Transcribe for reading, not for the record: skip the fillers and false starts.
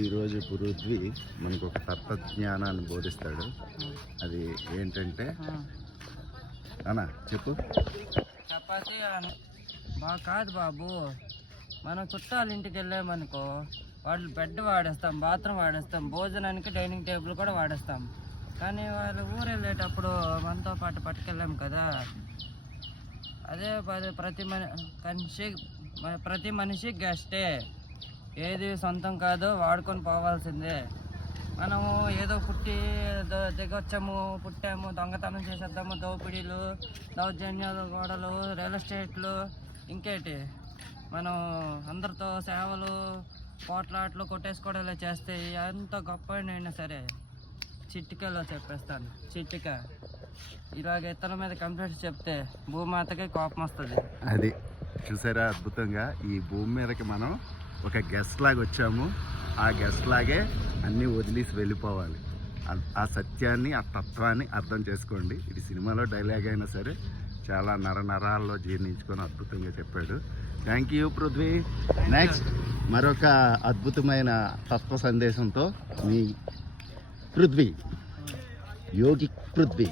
ఈరోజు పృథ్వీ మనకు ఒక తత్వజ్ఞానాన్ని బోధిస్తాడు. అది ఏంటంటే అన్నా చెప్పు. చపాతీ బాగా కాదు బాబు, మనం చుట్టాల ఇంటికి వెళ్ళామనుకో వాళ్ళు బెడ్ వాడేస్తాం, బాత్రూమ్ వాడేస్తాం, భోజనానికి డైనింగ్ టేబుల్ కూడా వాడేస్తాం. కానీ వాళ్ళు ఊరు వెళ్ళేటప్పుడు మనతో పాటు పట్టుకెళ్ళాం కదా. అదే ప్రతి మనిషి గెస్టే, ఏది సొంతం కాదు, వాడుకొని పోవాల్సిందే. మనము ఏదో దిగొచ్చాము, పుట్టాము, దొంగతనం చేసేద్దాము, దోపిడీలు, దౌర్జన్యాలు, గోడలు, రియల్ ఎస్టేట్లు, ఇంకేటి మనం అందరితో సేవలు, పోట్లాట్లు, కొట్టేసుకోవడాలే చేస్తే ఎంత గొప్ప అయినా సరే చిటికలో చెప్పేస్తాను. చిటిక ఇలాగ ఇతరుల మీద కంప్లైంట్స్ చెప్తే భూమాతకి కోపం వస్తుంది. అది చూసారా అద్భుతంగా. ఈ భూమి మీదకి మనం ఒక గెస్ట్ లాగా వచ్చాము, ఆ గెస్ట్ లాగే అన్నీ వదిలేసి వెళ్ళిపోవాలి. ఆ సత్యాన్ని, ఆ తత్వాన్ని అర్థం చేసుకోండి. ఇది సినిమాలో డైలాగ్ అయినా సరే చాలా నరాల్లో జీర్ణించుకొని అద్భుతంగా చెప్పాడు. Thank you Prithvi. నెక్స్ట్ మరొక అద్భుతమైన తత్వ సందేశంతో మీ పృథ్వీ, యోగి పృథ్వీ.